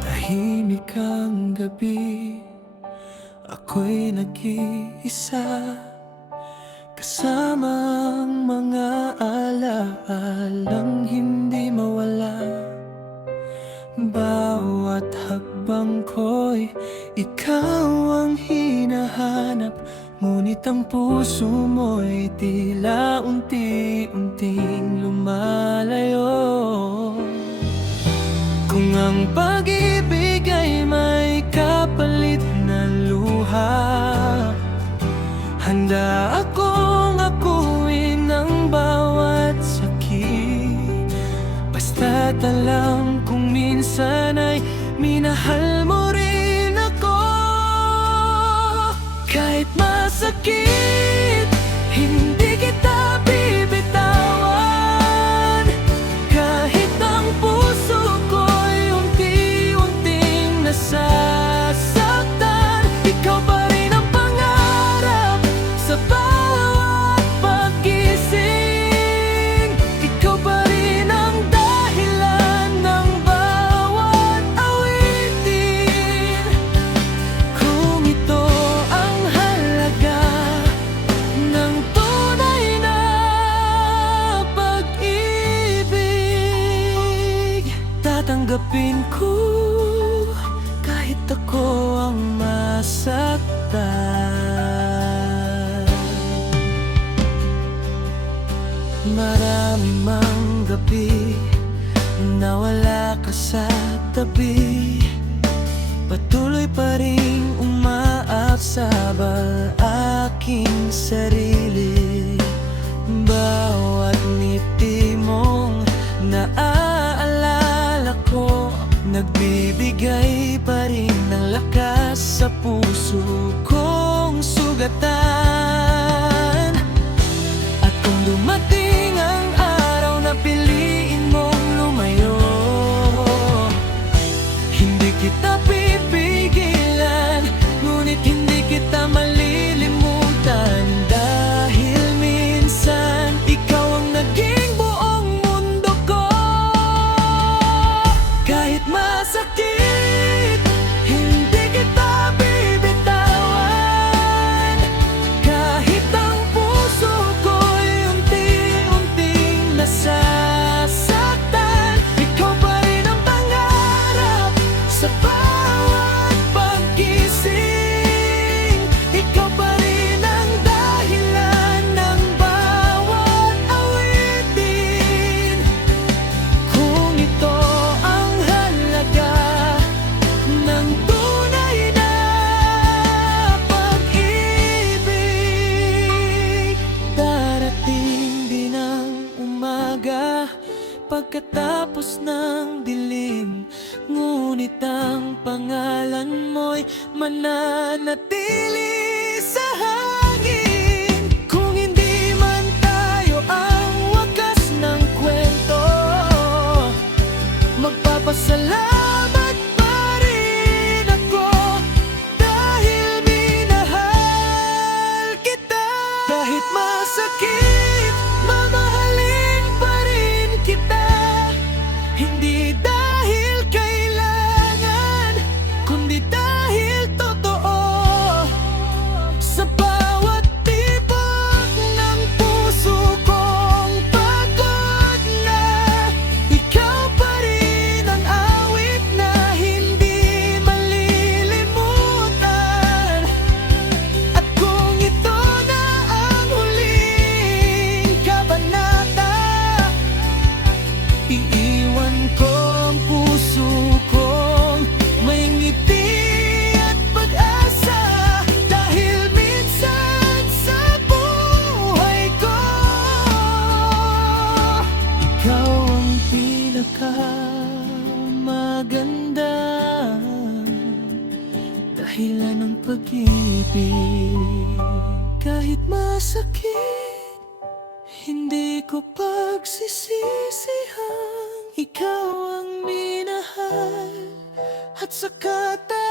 Tahimik ang gabi, ako'y nag-iisa, kasama ang mga alaalang hindi mawala. Bawat hakbang ko'y ikaw ang hinahanap, ngunit ang puso mo'y tila unti-unting lumalayo. Kung ang pag-ibig ay may kapalit na luha, handa akong akuin ang bawat sakit. Basta't alam kung minsan ay minahal mo rin ako. Kahit masakit, hindi kita bibitawan. Kahit ang puso ko'y unti-unting nasasaktan, ikaw pa rin ang pangarap sa bawat paggising. Ikaw pa rin ang dahilan ng bawat awitin. Kung ito ang halaga ng tunay na pag-ibig, tatanggapin ko kahit ako ang masaktan. Marami mang gabi na wala ka sa tabi, patuloy pa ring umaabsabal aking sarili. Bawat ngiti mong naaalala ko, nagbibigay pa rin ng lakas sa puso kong sugatan. At kung dumating ang araw na piliin mong lumayo, hindi kita pipigilan, ngunit hindi kita malilimutan. Dahil minsan, ikaw ang naging buong mundo ko. Kahit masakit, hindi kita bibitawan. Kahit ang puso ko'y unti-unting nasasaktan, ikaw pa rin ang pangarap sa bawat paggising. Ikaw pa rin ang dahilan ng bawat awitin. Kung ito ang halaga ng tunay na pag-ibig, darating din ang umaga pagkatapos ng dilim, ngunit ang pangalan mo'y mananatili sa hangin. Kung hindi man tayo ang wakas ng kwento, magpapasalamat pa rin ako dahil minahal kita. Kahit masakit, mamahalin pa rin kita. Hindi dahil kailangan, kundi dahil totoo. Sa bawat tibok ng puso kong pagod na, ikaw pa rin ang awit na hindi malilimutan. At kung ito na ang huling kabanata, iiwan ko ang puso kong may ngiti at pag-asa. Dahil minsan sa buhay ko, ikaw ang pinakamaganda, dahilan ng pag-ibig. Kahit masakit, hindi ko pagsisisihang ikaw ang minahal, at saka tayo